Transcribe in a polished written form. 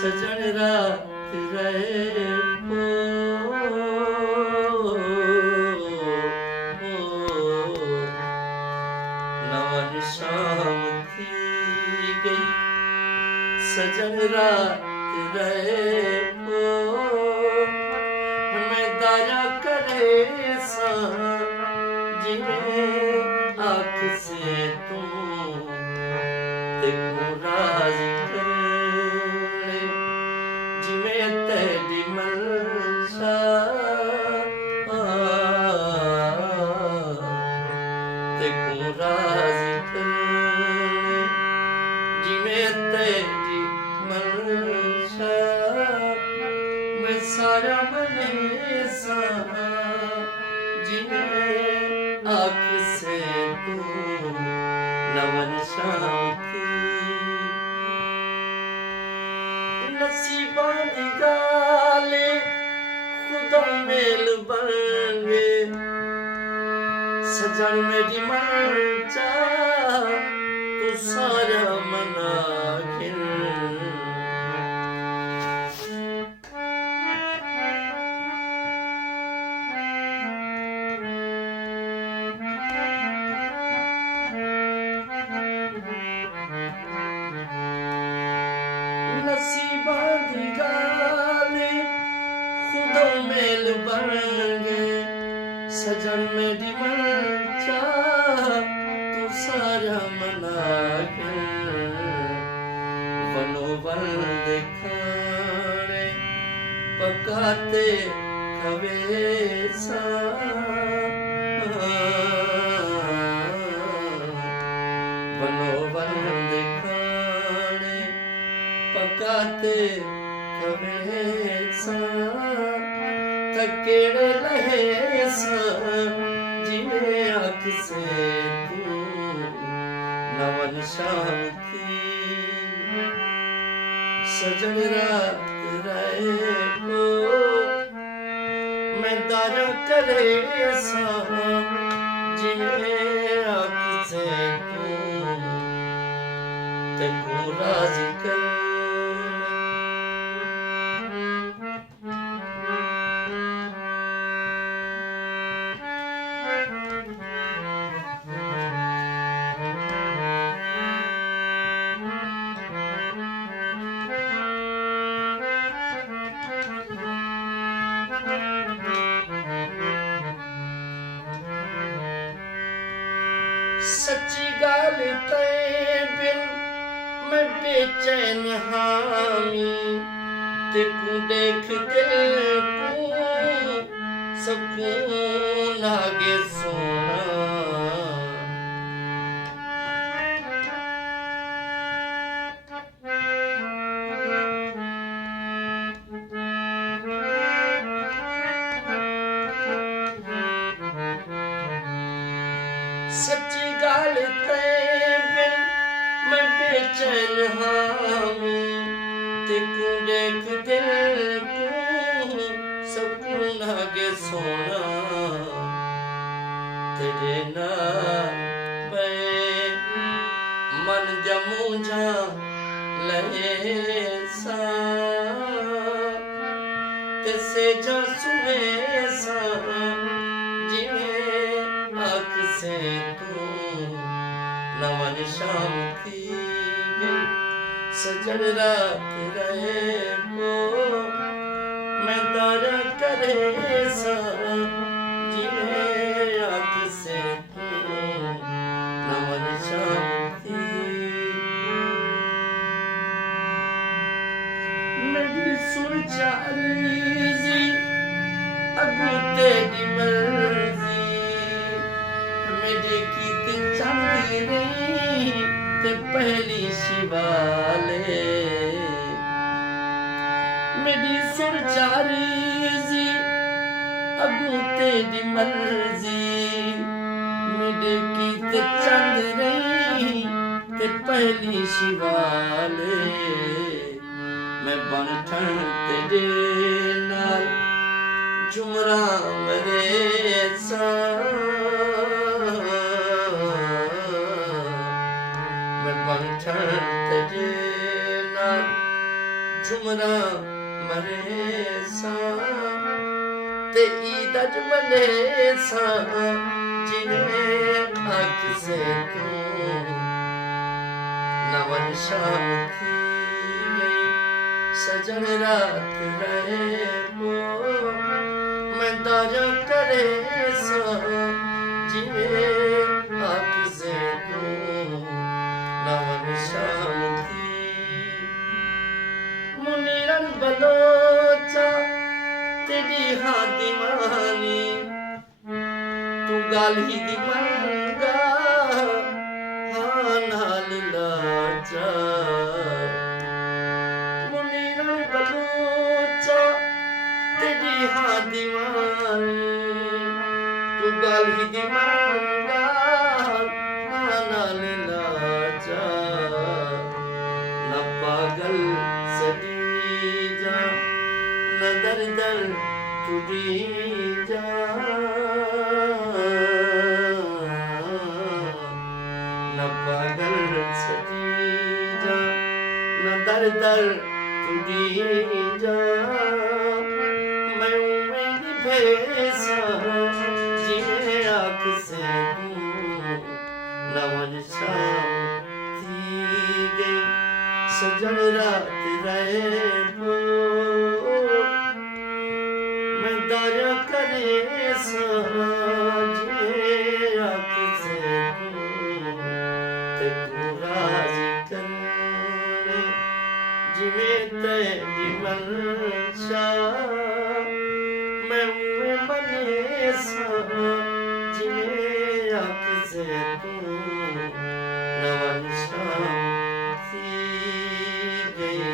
सजन रात रहे नवन शाम थी गई सजन रात रहे मैं दाया करे सा जिवे आँख से तू देखो राज करे जिवे तेरी मनसा देखो राज करे जिवे तेरी मनसा मैं सारा मने सा जिवे आँख से तू नवन शाम थी नसीबां दी गाले खुदा मेल बन गए सजन मेरी मन चा तू सारा मना नसीबां दी गाले खुदा मेल बन गए सजन मेरी मन चा तू सारा मना वनो वन दिखाने पकाते खवे सा वनो वन दिखाने पकाते खवे सा तकेड़े लहे सा जिवे आँख से तू नवन शाम थी सजन रात रहे मैं दारा करे सा जिवे आँख से तू तेको राज कर सच्ची गाल ते बिन मैं बेचैन हामी तेकू देख दिल को सकून आगे सोना सच्ची गाल ते बिन मैं बेचैन हामी तेकू देख दिल को सकून आगे सोना तेरे नाल पे मन जमूझा लहे सा ते से जा सुहे सा जिवे आँख से तू नवन शाम थी सजन रात रहे मैं दारा करे सा जिवे आँख से तू नवन शाम थी मेरी सुन चारी अगू तेरी मर्जी ते पहली शिवाले मेरी सुर चारी अगू तेरी मर्जी मेरे की ते चंद रही ते पहली शिवाले मैं बन ठन तेरे नाल झुमरा मेरे सा मैं बन ठन तेरे नाल झुमरा मरे सा ते ईदज मने सा जिवें अख से तू नवन शाम थी गई सजन रात रहे वो मैं दाजा करे सा जिवें अख से तू नवन शाम थी मुनीरन बलोचा तेरी हाँ दीवानी तू गाल ही दीवानगा हाँ नाल लाचा मुनीरन बलोचा तेरी हाँ दीवानी तू गाल ही दीवानगा हाँ नाल लाचा न पागल सड़ी जा न दर दर टूटी जा न पागल सड़ी जा न दर दर टूटी जा मैं उम्मीद भेसा जिन्हें आँख से तू नवन शाम थी गई सजन रात रहे वो मैं दाजा करे साझे आँख से तू ते तू राजी करे जिवें तेरी मनशा मैं उवें मने सा जिवें आँख से तू नवन शाम थी गई।